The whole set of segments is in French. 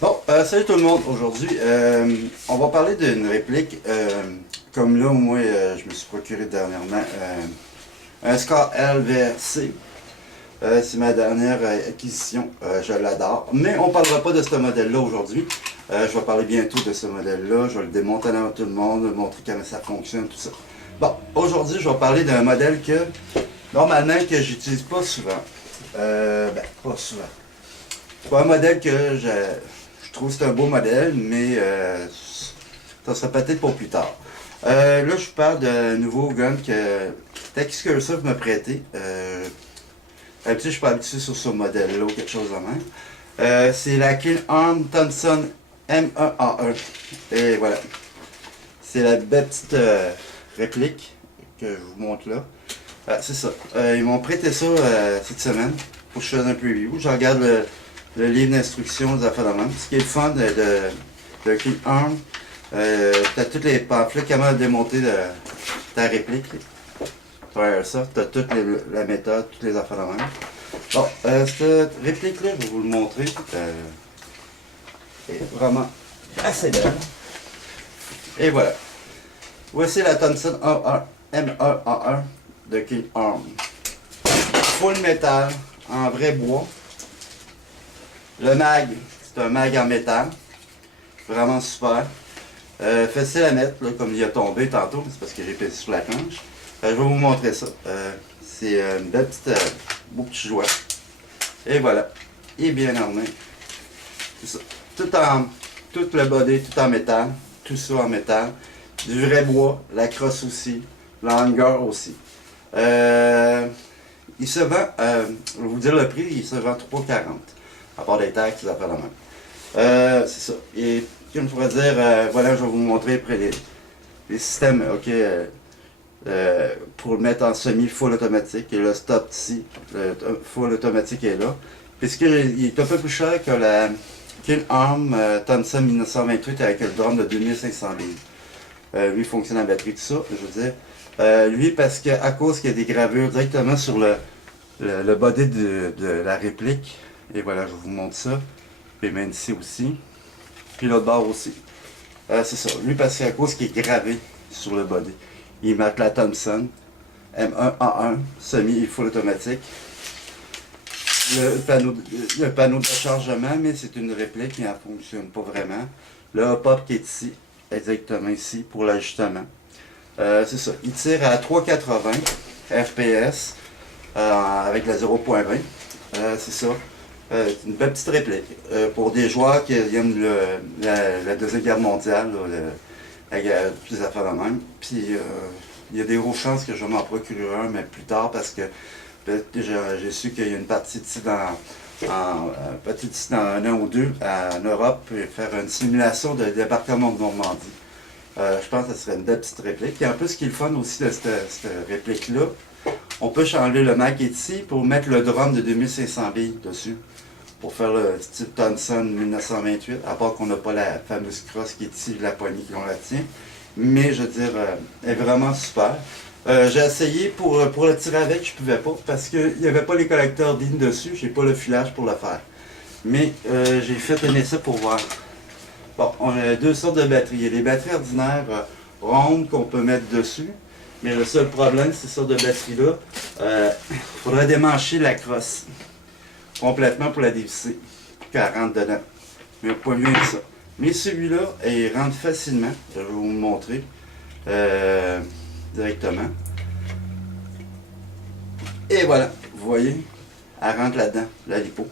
Bon, salut tout le monde. Aujourd'hui, on va parler d'une réplique. Comme là, moi, je me suis procuré dernièrement un Scar LVRC. C'est ma dernière acquisition. Je l'adore. Mais on ne parlera pas de ce modèle-là aujourd'hui. Je vais parler bientôt de ce modèle-là. Je vais le démonter devant tout le monde, montrer comment ça fonctionne, tout ça. Bon, aujourd'hui, je vais parler d'un modèle que, normalement, que j'utilise pas souvent. Pas souvent. C'est pas un modèle que je trouve que c'est un beau modèle, mais ça sera peut-être pour plus tard. Là, je parle d'un nouveau gun que TechScursive m'a prêté. D'habitude, je ne suis pas habitué sur ce modèle-là ou quelque chose de même. C'est la Kill Arm Thompson M1A1. Et voilà. C'est la belle petite réplique que je vous montre là. C'est ça. Ils m'ont prêté ça cette semaine pour que je fasse un preview. Je regarde le livre d'instructions des affaires de même. Ce qui est le fun de Kill Arm, tu as tous les pamphlets comment démonter ta réplique. Faire ça, tu as toute la méthode, toutes les affaires de même. Bon, cette réplique-là, je vais vous le montrer. Est vraiment assez belle. Et voilà. Voici la Thompson M1A1 de Kill Arm. Full métal, en vrai bois. Le mag, c'est un mag en métal. Vraiment super. Facile à mettre, là, comme il a tombé tantôt, c'est parce que j'ai pesé sur la planche. Je vais vous montrer ça. C'est une belle petite, beau petit jouet. Et voilà. Il est bien armé. C'est ça. Tout le body, tout en métal. Tout ça en métal. Du vrai bois, la crosse aussi. L'hangar aussi. Il se vend, je vais vous dire le prix, il se vend 3,40. À part des taxes, ça fait la même. C'est ça. Et comme je pourrais dire, voilà, je vais vous montrer après les systèmes, ok, pour le mettre en semi-full automatique. Et le stop ici, le full automatique est là. Puisqu'il est un peu plus cher que la Kill Arm Thompson 1928 avec le drum de 2500 livres. Lui fonctionne en batterie, tout ça, je veux dire. Lui, parce qu'à cause qu'il y a des gravures directement sur le body de la réplique. Et voilà, je vous montre ça. Les mains ici aussi. Puis l'autre bord aussi. C'est ça. Lui, parce qu'à cause qu'il est gravé sur le body. Il marque la Thompson M1A1 semi et full automatique. Le panneau de chargement, mais c'est une réplique qui ne fonctionne pas vraiment. Le hop-up qui est ici, exactement ici, pour l'ajustement. C'est ça. Il tire à 3,80 FPS avec la 0.20. C'est ça. Une belle petite réplique. Pour des joueurs qui aiment la Deuxième Guerre mondiale, toutes les affaires de même. Puis il y a des grosses chances que je vais m'en procurer un, mais plus tard, parce que j'ai su qu'il y a une partie d'ici dans un an ou deux en Europe, et faire une simulation de débarquement de Normandie. Je pense que ce serait une belle petite réplique. Et en plus, ce qui est le fun aussi de cette réplique-là, on peut changer le mag ici pour mettre le drum de 2500 billes dessus. Pour faire le style Thompson 1928, à part qu'on n'a pas la fameuse crosse qui est ici, la poignée qui on la tient. Mais je veux dire, elle est vraiment super. J'ai essayé pour le tirer avec, je pouvais pas, parce qu'il n'y avait pas les collecteurs d'IN dessus, j'ai pas le filage pour le faire. Mais j'ai fait un essai pour voir. Bon, on a deux sortes de batteries. Il y a les batteries ordinaires rondes qu'on peut mettre dessus. Mais le seul problème, c'est ça de batterie-là. Il faudrait démancher la crosse complètement pour la dévisser, qu'elle rentre dedans. Mais pas mieux que ça. Mais celui-là, il rentre facilement. Je vais vous le montrer directement. Et voilà, vous voyez, elle rentre là-dedans, la lipo.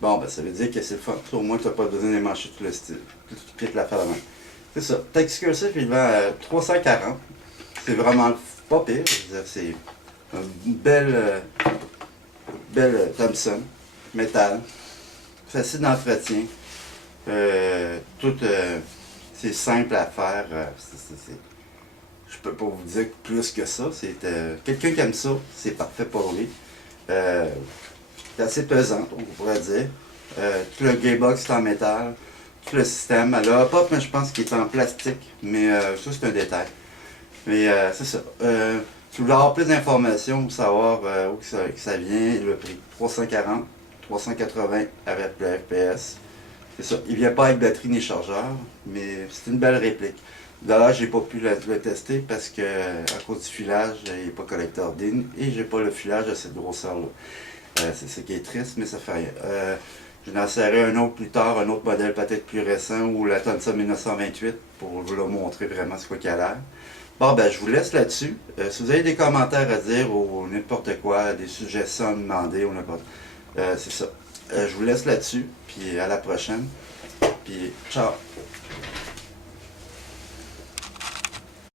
Bon, ben ça veut dire que c'est le fun. Au moins, tu n'as pas besoin de démancher tout le style, toute l'affaire de main. C'est ça. TechScursive, il vend à 340. C'est vraiment pas pire. C'est une belle Thompson, métal, facile d'entretien, c'est simple à faire. Je peux pas vous dire plus que ça. Quelqu'un qui aime ça, c'est parfait pour lui. C'est assez pesant, on pourrait dire. Tout le gearbox est en métal, tout le système. Le hop-up, je pense qu'il est en plastique, mais ça c'est un détail. Mais c'est ça. Si vous voulez avoir plus d'informations pour savoir où que ça vient, le prix 340, 380 avec le FPS. C'est ça. Il vient pas avec batterie ni chargeur, mais c'est une belle réplique. D'ailleurs, j'ai pas pu le tester parce que à cause du filage, il n'est pas collector DIN et j'ai pas le filage de cette grosseur-là. C'est ce qui est triste, mais ça fait rien. Je n'en essaierai un autre plus tard, un autre modèle peut-être plus récent ou la Thompson 1928 pour vous le montrer vraiment ce qu'il a l'air. Bon, ben, je vous laisse là-dessus. Si vous avez des commentaires à dire ou n'importe quoi, des suggestions à me demander ou n'importe c'est ça. Je vous laisse là-dessus, puis à la prochaine. Puis ciao!